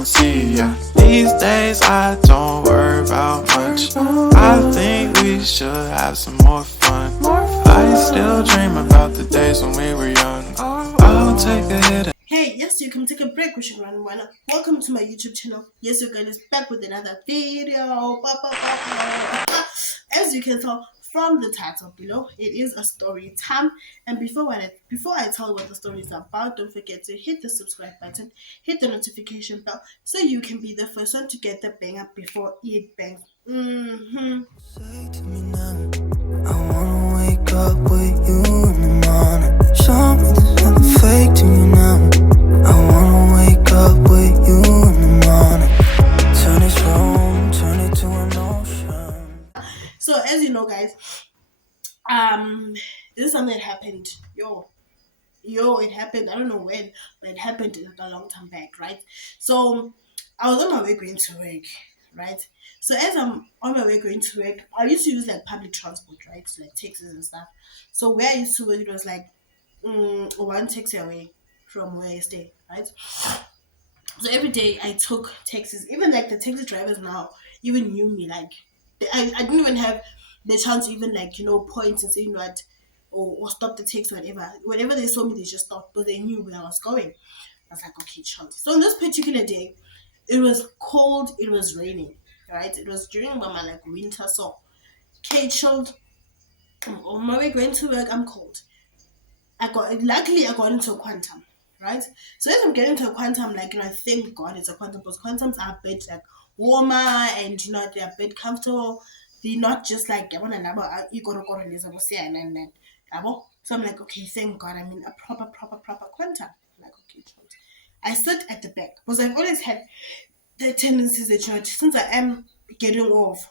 don't see ya. These days I don't worry about much. I think we should have some more fun. I still dream about the days when we were young. I'll take a hit. Hey, yes, you can take a break, we should run one. Welcome to my YouTube channel. Yes, you guys is back with another video. As you can tell from the title below, it is a story time. And before I tell you what the story is about, don't forget to hit the subscribe button, hit the notification bell, so you can be the first one to get the bang up before it bangs. Say to me now, I wanna wake up with you in the morning. Show me there's nothing fake to you now. I wanna wake up with you in the morning. Turn this room, turn it to an ocean. So as you know, guys, this is something that happened. It happened. I don't know when, but it happened like a long time back, right? So I was on my way going to work, right? So as I'm on my way going to work, I used to use like public transport, right? So, like taxis and stuff. So where I used to work, it was like one taxi away from where I stay, right? So every day I took taxis. Even like the taxi drivers now even knew me. Like I didn't even have the chance to even like point and say what or stop the taxi, whatever. Whenever they saw me, they just stopped, but they knew where I was going. I was like, okay, chance. So on this particular day, it was cold. It was raining, right? It was during my like winter, so okay, chilled. On my way going to work, I'm cold. Luckily I got into a quantum, right? So as I'm getting to a quantum, like I thank God it's a quantum because quantums are a bit like warmer and they're a bit comfortable. They're not just like you gotta go to and so I'm like, okay, thank God I'm in a proper quantum. I'm like, okay, I sit at the back because I've always had the tendencies that since I am getting off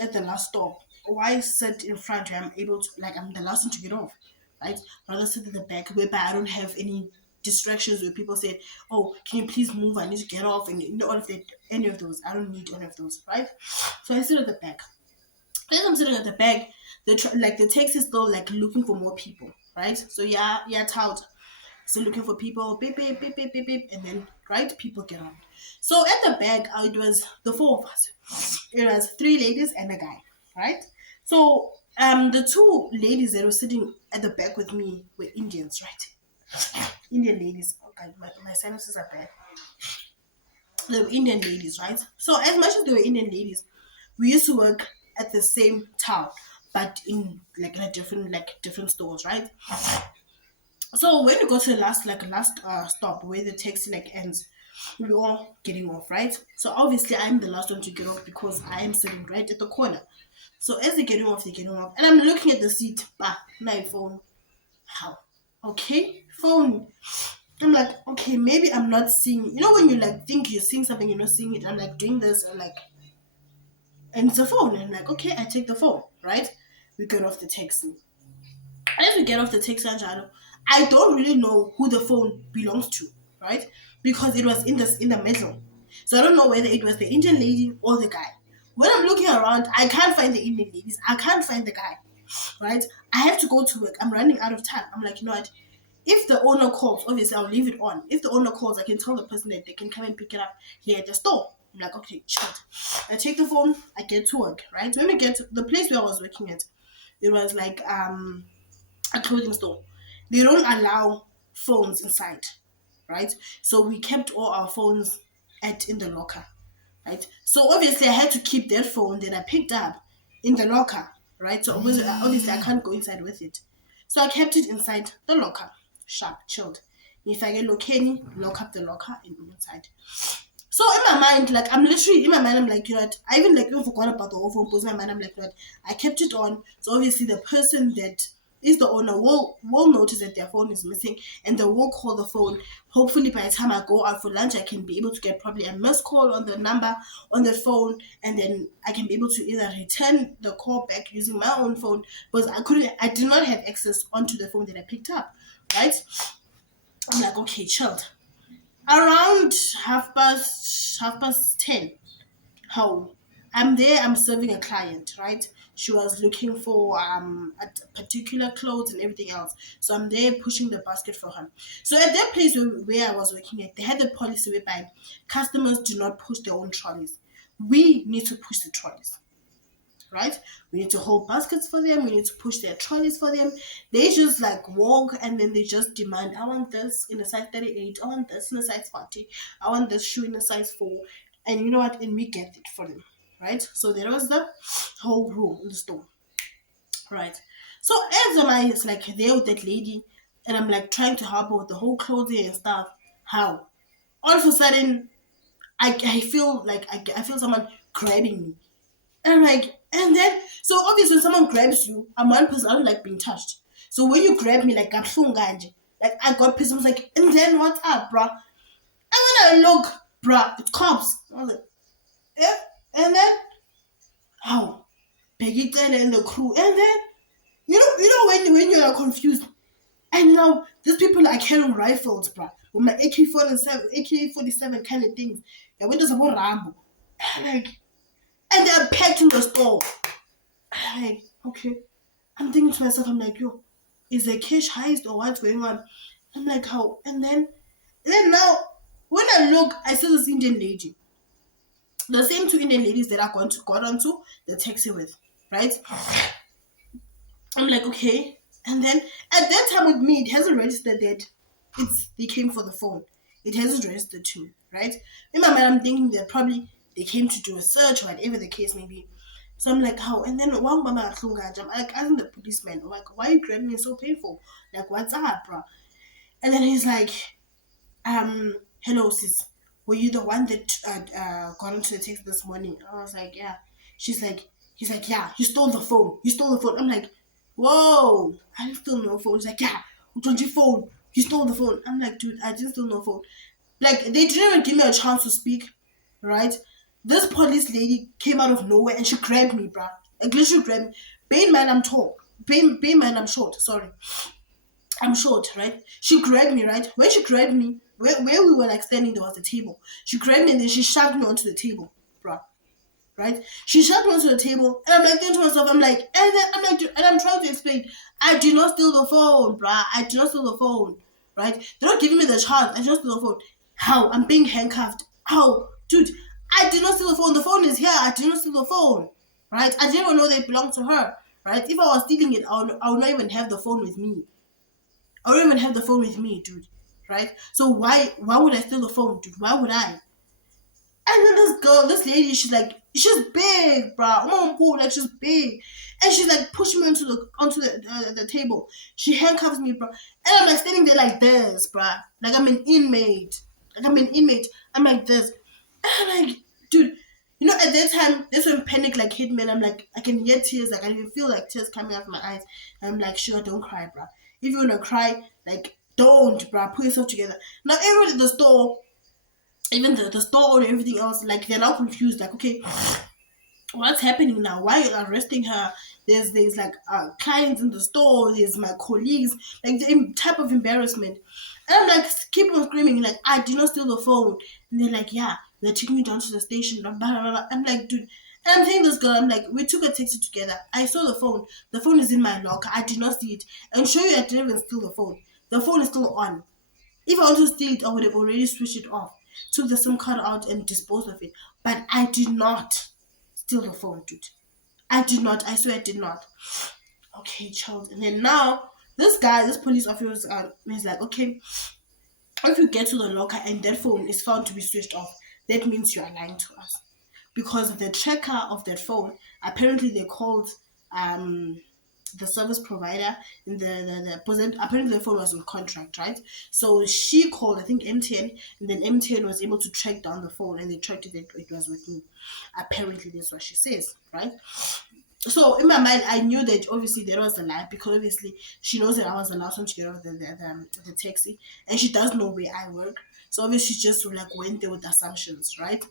at the last stop, why sit in front where I'm able to like I'm the last one to get off, right? Rather sit at the back whereby I don't have any distractions where people say, "Oh, can you please move? I need to get off," and all of that, any of those. I don't need any of those, right? So I sit at the back. As I'm sitting at the back, the taxi is still like looking for more people, right? So yeah, tout. So looking for people, beep beep beep beep beep beep, and then right people get on. So at the back, it was the four of us. It was three ladies and a guy, right? So the two ladies that were sitting at the back with me were Indians, right? Indian ladies. Okay, my sinuses are bad. They were Indian ladies, right? So as much as they were Indian ladies, we used to work at the same town, but in like in a different stores, right? So when you go to the last stop where the taxi like ends, we all getting off, right? So obviously I'm the last one to get off because I am sitting right at the corner. So as they're getting off, and I'm looking at the seat. My phone. How? Okay, phone. I'm like, okay, maybe I'm not seeing. You know when you like think you're seeing something, you're not seeing it. I'm like doing this, and like, and it's a phone. And I'm like, okay, I take the phone, right? We get off the taxi. As we get off the taxi, Anjalo, I don't really know who the phone belongs to, right? Because it was in the middle. So I don't know whether it was the Indian lady or the guy. When I'm looking around, I can't find the Indian ladies. I can't find the guy, right? I have to go to work. I'm running out of time. I'm like, you know what? If the owner calls, obviously I'll leave it on. If the owner calls, I can tell the person that they can come and pick it up here at the store. I'm like, okay, chill. I take the phone, I get to work, right? When we get to the place where I was working at, it was like a clothing store. They don't allow phones inside, right? So we kept all our phones in the locker, right? So obviously I had to keep that phone that I picked up in the locker, right? So obviously I can't go inside with it. So I kept it inside the locker, sharp, chilled. If I get Lokeni, lock up the locker and go inside. So in my mind, like I'm literally in my mind, I'm like, you know what? I even forgot about the whole phone because in my mind, I'm like, you know what? I kept it on. So obviously the person that is the owner will notice that their phone is missing and they will call the phone. Hopefully by the time I go out for lunch, I can be able to get probably a missed call on the number on the phone, and then I can be able to either return the call back using my own phone because I did not have access onto the phone that I picked up, right? I'm like, okay, chilled. Around half past 10, how I'm there, I'm serving a client, right? She was looking for a particular clothes and everything else. So I'm there pushing the basket for her. So at that place where I was working at, they had the policy whereby customers do not push their own trolleys. We need to push the trolleys, right? We need to hold baskets for them. We need to push their trolleys for them. They just like walk and then they just demand, I want this in a size 38. I want this in a size 40. I want this shoe in a size 4. And you know what? And we get it for them, right? So there was the whole rule in the store, right? So as I is like there with that lady and I'm like trying to help her with the whole clothing and stuff, how? All of a sudden, I feel like I feel someone grabbing me. And I'm like, and then, so obviously when someone grabs you, I'm one person, I don't like being touched. So when you grab me, like, like, I got pissed. I was like, and then what's up, bruh? And when I look, bruh, it's cops. I was like, yeah. And then, how? Peggy Taylor and the crew. And then, when you're confused. And now, these people are carrying rifles, bruh. With my AK-47 kind of things. Yeah, windows about Rambo. Like, and they're packed in the store. Like, okay. I'm thinking to myself, I'm like, yo, is there cash heist or what's going on? I'm like, how? And then now, when I look, I see this Indian lady. The same two Indian ladies that I got onto the taxi with, right? I'm like, okay. And then at that time with me, it hasn't registered that they came for the phone. It hasn't registered to me, right? In my mind, I'm thinking that probably they came to do a search or whatever the case may be. So I'm like, how? And then one mama I'm like asking the policeman, like, why are you grabbing me so painful? Like, what's up, bro? And then he's like, hello sis, were you the one that got into the text this morning? I was like, yeah. He's like, yeah, you stole the phone. I'm like, whoa, I didn't steal no phone. He's like, yeah, who told you phone? You stole the phone. I'm like, dude, I didn't steal no phone. Like, they didn't even give me a chance to speak, right? This police lady came out of nowhere and she grabbed me, bruh. Like, literally grabbed me. Bear in mind I'm tall. Bear in mind I'm short, sorry. I'm short, right? She grabbed me, right? When she grabbed me, where we were like standing, there was a table. She grabbed me and then she shoved me onto the table, bruh. Right? She shoved me onto the table, and I'm like thinking to myself, I'm like, and then I'm like, and I'm trying to explain, I did not steal the phone, bruh. I did not steal the phone, right? They're not giving me the chance. I just steal the phone. How? I'm being handcuffed. How? Dude, I did not steal the phone. The phone is here. I did not steal the phone, right? I didn't even know they belonged to her, right? If I was stealing it, I would not even have the phone with me. I don't even have the phone with me, dude. Right? So why would I steal the phone, dude? Why would I? And then this lady, she's big, bro. Like she's big, and she's like pushing me onto the table. She handcuffs me, bro, and I'm like standing there like this, bro. Like I'm an inmate. I'm like this, and I'm like, dude. At that time, that's when panic like hit me, and I'm like, I can hear tears, like I can feel like tears coming out of my eyes. And I'm like, sure, don't cry, bro. If you wanna cry, like don't, bro. Put yourself together. Now everyone at the store, even the store and everything else, like they're now confused. Like, okay, what's happening now? Why are you arresting her? There's like clients in the store. There's my colleagues. Like the type of embarrassment. And I'm like, keep on screaming, like, I did not steal the phone. And they're like, yeah, they're taking me down to the station. Blah, blah, blah, blah. I'm like, dude. And I'm telling this girl, I'm like, we took a taxi together. I saw the phone. The phone is in my locker. I did not see it. And show you I didn't even steal the phone. The phone is still on. If I want to steal it, I would have already switched it off, took the SIM card out and disposed of it. But I did not steal the phone, dude. I did not. I swear I did not. Okay, child. And then now, this police officer is like, okay, if you get to the locker and that phone is found to be switched off, that means you are lying to us. Because the tracker of that phone, apparently they called the service provider and apparently the phone was on contract, right? So she called, I think, MTN, and then MTN was able to track down the phone and they tracked it was with me. Apparently that's what she says, right? So in my mind, I knew that obviously there was a lie, because obviously she knows that I was the last one to get off the taxi, and she does know where I work. So obviously she just like went there with assumptions, right?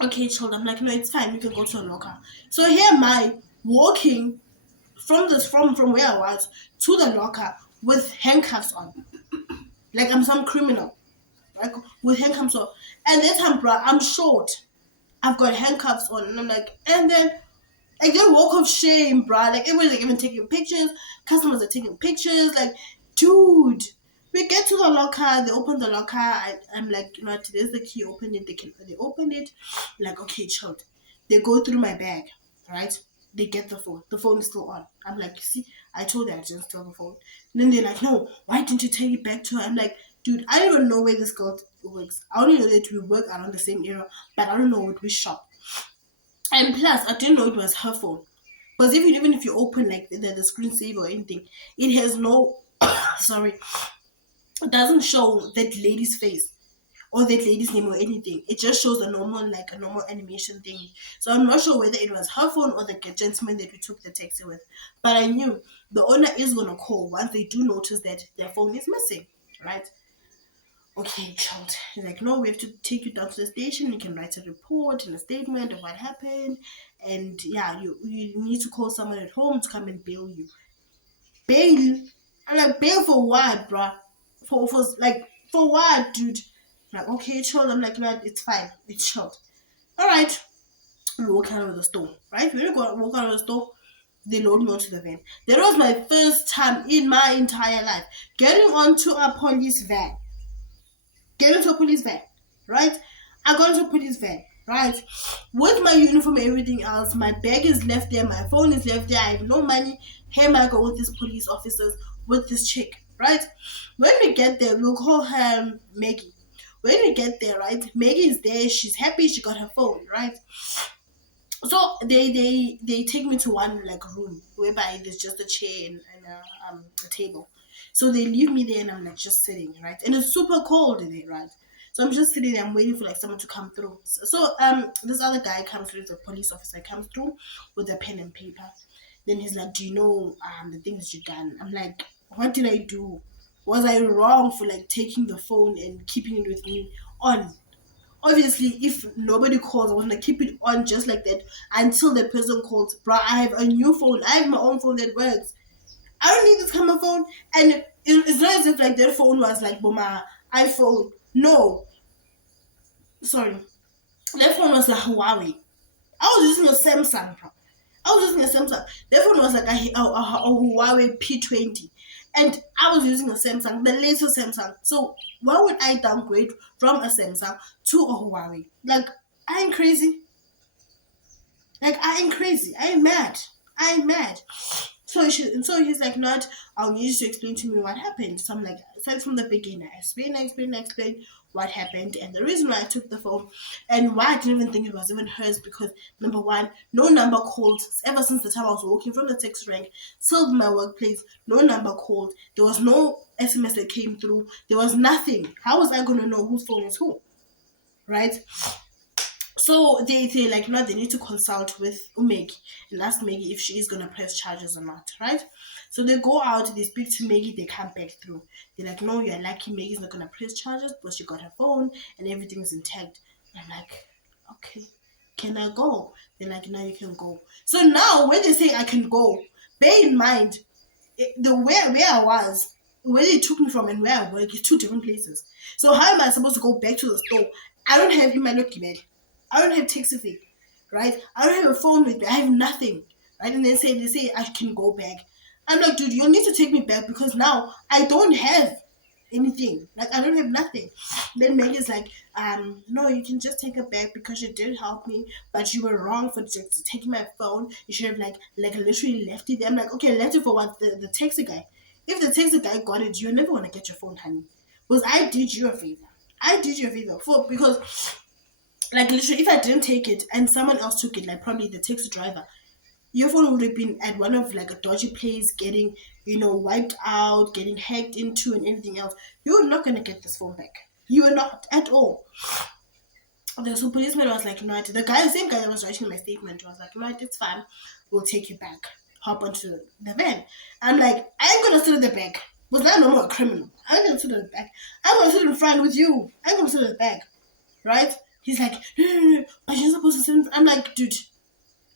Okay, child. I'm like, no, it's fine. You can go to a locker. So here am I walking from where I was to the locker with handcuffs on, like I'm some criminal, like with handcuffs on. And that time, bro, I'm short. I've got handcuffs on, and I'm like, and then Like they walk of shame, bruh. Like everyone's like even taking pictures. Customers are taking pictures. Like, dude. We get to the locker. They open the locker. I'm like, you know what? There's the key. Open it. They open it. Like, okay, chilled. They go through my bag, right? They get the phone. The phone is still on. I'm like, see, I told you I didn't steal the phone. And then they're like, no, why didn't you take it back to her? I'm like, dude, I don't even know where this girl works. I only know that we work around the same area, but I don't know what we shop. And plus, I didn't know it was her phone. Because even if you open like the screensaver or anything, it has no sorry, it doesn't show that lady's face or that lady's name or anything. It just shows a normal animation thing. So I'm not sure whether it was her phone or the gentleman that we took the taxi with. But I knew the owner is gonna call once they do notice that their phone is missing, right? Okay, child. He's like, no, we have to take you down to the station. You can write a report and a statement of what happened. And yeah, you need to call someone at home to come and bail you. Bail? I'm like, bail for what, bruh? For what, dude? I'm like, okay, chill. I'm like, no, it's fine. It's short. All right. We walk out of the store, right? When we walk out of the store, they load me onto the van. That was my first time in my entire life getting onto a police van. Get into a police van, right? I got into a police van, right? With my uniform and everything else, my bag is left there, my phone is left there, I have no money. Here I go with these police officers, with this chick, right? When we get there, we'll call her Maggie. When we get there, right, Maggie is there, she's happy, she got her phone, right? So they take me to one like room whereby there's just a chair and a table. So they leave me there and I'm like just sitting, right? And it's super cold in there, right? So I'm just sitting there, I'm waiting for like someone to come through. So this other guy comes through, the police officer comes through with a pen and paper. Then he's like, do you know the things you done? I'm like, what did I do? Was I wrong for like taking the phone and keeping it with me on? Obviously, if nobody calls, I want to keep it on just like that until the person calls. Bro, I have a new phone. I have my own phone that works. I don't need this camera phone. And it's not as if like their phone was like my iPhone. No, sorry, their phone was a Huawei. I was using a Samsung, bro. I was using a Samsung. Their phone was like a Huawei P20. And I was using a Samsung, the latest Samsung. So why would I downgrade from a Samsung to a Huawei? Like, I ain't crazy. Like, I ain't crazy. I ain't mad. I ain't mad. So he's like, not, I'll need you to explain to me what happened. So I'm like, start from the beginning. I explain what happened and the reason why I took the phone and why I didn't even think it was even hers because number one, no number called ever since the time I was walking from the text rank till my workplace. No number called. There was no SMS that came through. There was nothing. How was I gonna know whose phone is who? Right? So they like now they need to consult with Maggie and ask Maggie if she is gonna press charges or not, right? So they go out, they speak to Maggie, they come back through. They're like, no, you're lucky Maggie's not gonna press charges because she got her phone and everything's intact. And I'm like, okay, can I go? They're like, now you can go. So now when they say I can go, bear in mind the where I was, where they took me from and where I work is two different places. So how am I supposed to go back to the store? I don't have Imanokibed. I don't have taxi fee, right? I don't have a phone with me. I have nothing, right? And they say I can go back. I'm like, dude, you need to take me back because now I don't have anything. Like I don't have nothing. Then Maggie's like, no, you can just take it back because you did help me, but you were wrong for just taking my phone. You should have like literally left it there. I'm like, okay, left it for what? The taxi guy. If the taxi guy got it, you're never gonna get your phone, honey. Because I did you a favor. I did you a favor for because like literally if I didn't take it and someone else took it, like probably the taxi driver, your phone would have been at one of like a dodgy place, getting wiped out, getting hacked into, and everything else. You're not gonna get this phone back. You are not at all. So policeman was like, no, the same guy that was writing my statement was like, no, it's fine. We'll take you back. Hop onto the van. I'm like, I ain't gonna sit in the back. Was that no more a criminal? I ain't gonna sit in the back. I'm gonna sit in front with you. I ain't gonna sit in the back, right? He's like, no, but you're supposed to sit in front. I'm like, dude.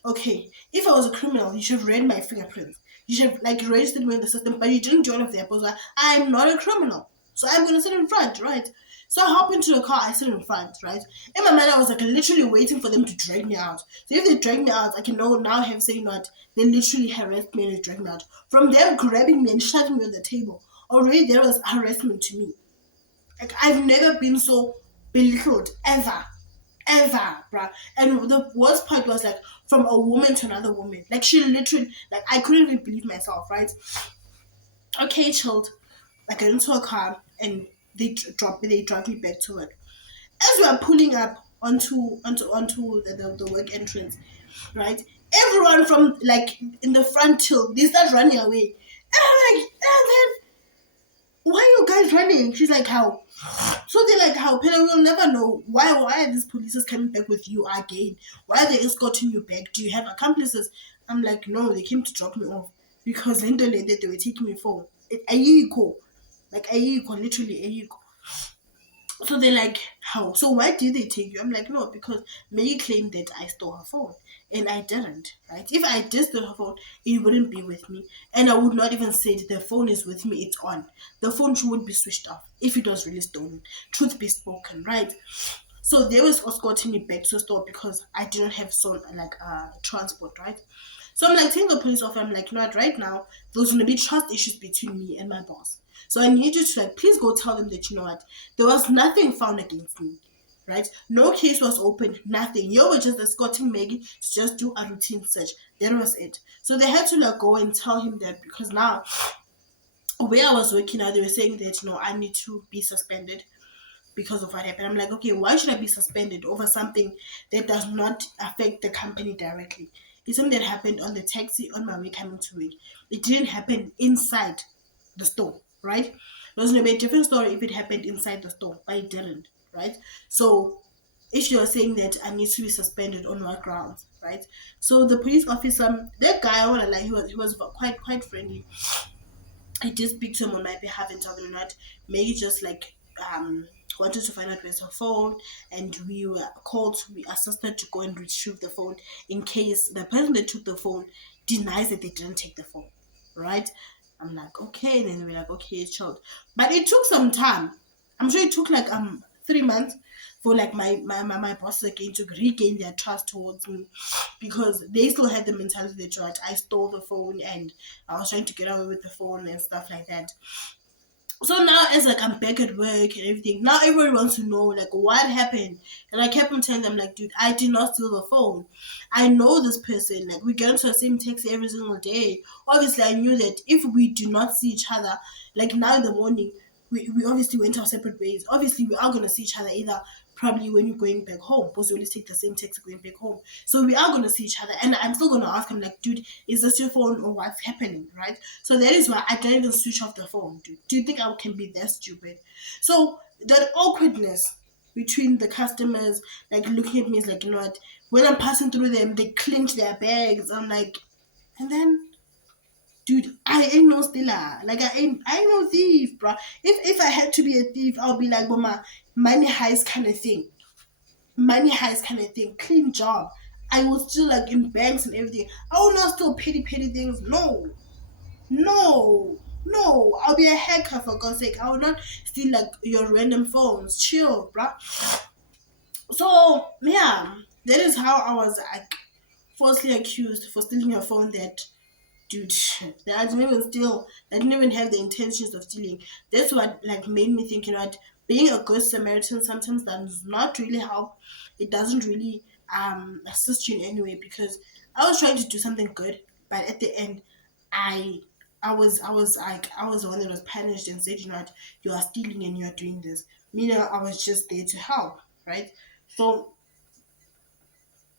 Okay, if I was a criminal, you should have read my fingerprints. You should have like registered me in the system, but you didn't do any of that because I'm not a criminal. So I'm gonna sit in front, right? So I hop into the car, I sit in front, right? In my mind, I was like literally waiting for them to drag me out. So if they drag me out, I can now have say not. They literally harassed me and they dragged me out. From them grabbing me and shoving me on the table, already there was harassment to me. Like I've never been so belittled ever, ever, bruh. And the worst part was like from a woman to another woman. Like she literally, like I couldn't even believe myself, right? Okay, chilled. I get into a car and they drive me back to work. As we are pulling up onto the work entrance, right? Everyone from like in the front till they start running away. And I'm like, and then why are you guys running? She's like, how? So they're like, how? Peter, we'll never know. Why are these police coming back with you again? Why are they escorting you back? Do you have accomplices? I'm like, no, they came to drop me off because Linda that they were taking me for. Ayiko. Like Ayiko, literally Ayiko. So they're like, how? So why did they take you? I'm like, no, because May claimed that I stole her phone. And I didn't, right? If I did steal her phone, it wouldn't be with me. And I would not even say the phone is with me, it's on. The phone would be switched off if it was really stolen. Truth be spoken, right? So they was escorting me back to the store because I didn't have so like transport, right? So I'm like telling the police officer, I'm like, you know what, right now there's gonna be trust issues between me and my boss. So I need you to like please go tell them that you know what, there was nothing found against me. Right? No case was opened, nothing. You were just escorting Maggie to just do a routine search. That was it. So they had to like go and tell him that because now where I was working now, they were saying that you know I need to be suspended because of what happened. I'm like, okay, why should I be suspended over something that does not affect the company directly? It's something that happened on the taxi on my way coming to work. It didn't happen inside the store, right? It was going to be a different story if it happened inside the store, but it didn't, right? So if you're saying that I need to be suspended on what grounds, right? So the police officer, that guy, I wanna lie, he was quite friendly. I did speak to him on my behalf and tell him that Maggie just like wanted to find out where's her phone, and we were called, we assisted to go and retrieve the phone in case the person that took the phone denies that they didn't take the phone, right? I'm like, okay, and then we're like, okay, child. But it took some time. I'm sure it took like 3 months for like my boss again to regain their trust towards me because they still had the mentality that right, I stole the phone and I was trying to get away with the phone and stuff like that. So now as like I'm back at work and everything, now everybody wants to know like what happened. And I kept on telling them like, dude, I did not steal the phone. I know this person. Like we get into the same taxi every single day. Obviously I knew that if we do not see each other, like now in the morning, we obviously went our separate ways. Obviously we are gonna see each other either probably when you're going back home because we always take the same taxi going back home. So we are gonna see each other and I'm still gonna ask him like, dude, is this your phone or what's happening, right? So that is why I didn't even switch off the phone, dude. Do you think I can be that stupid? So that awkwardness between the customers, like looking at me is like, you know what? When I'm passing through them, they clinch their bags. I'm like, and then dude, I ain't no stealer. Like I ain't no thief, bro. If I had to be a thief, I'll be like, mama, money heist kind of thing. Money heist kind of thing. Clean job. I was still like in banks and everything. I will not steal petty things. No. No. No. I'll be a hacker for God's sake. I will not steal like your random phones. Chill, bruh. So yeah, that is how I was like falsely accused for stealing your phone that dude, that I didn't even steal. I didn't even have the intentions of stealing. That's what like made me think, you know what, being a good Samaritan sometimes does not really help. It doesn't really assist you in any way because I was trying to do something good, but at the end, I I was the one that was punished and said, you know what, you are stealing and you are doing this. Meanwhile, I was just there to help, right? So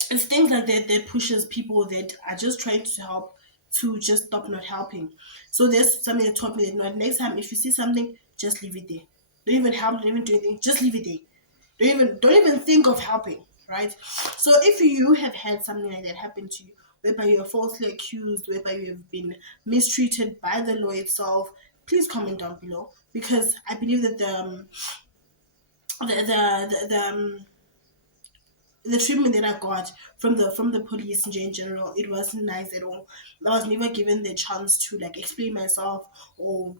it's things like that that pushes people that are just trying to help to just stop not helping. So there's something that taught me that not next time if you see something, just leave it there. Don't even help, don't even do anything, just leave it there. Don't even think of helping, right? So if you have had something like that happen to you, whereby you are falsely accused, whereby you have been mistreated by the law itself, please comment down below because I believe that the treatment that I got from the police in general, it wasn't nice at all. I was never given the chance to like explain myself or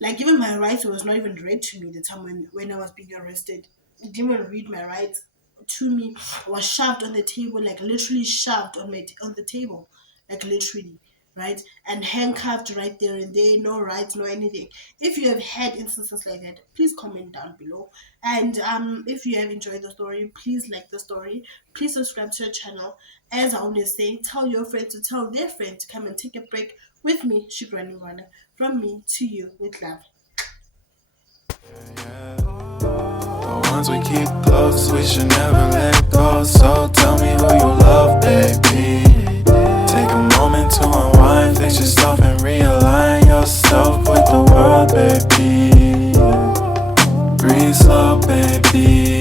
Like even my rights was not even read to me the time when I was being arrested. It didn't even read my rights to me. I was shoved on the table, like literally shoved on the table, like literally, right? And handcuffed right there and there, no rights, no anything. If you have had instances like that, please comment down below. And if you have enjoyed the story, please like the story. Please subscribe to the channel. As I always say, tell your friends to tell their friends to come and take a break with me, Shigrani Rana. From me to you with love. The ones we keep close, we should never let go. So tell me who you love, baby. Take a moment to unwind, fix yourself and realign yourself with the world, baby. Breathe slow, baby.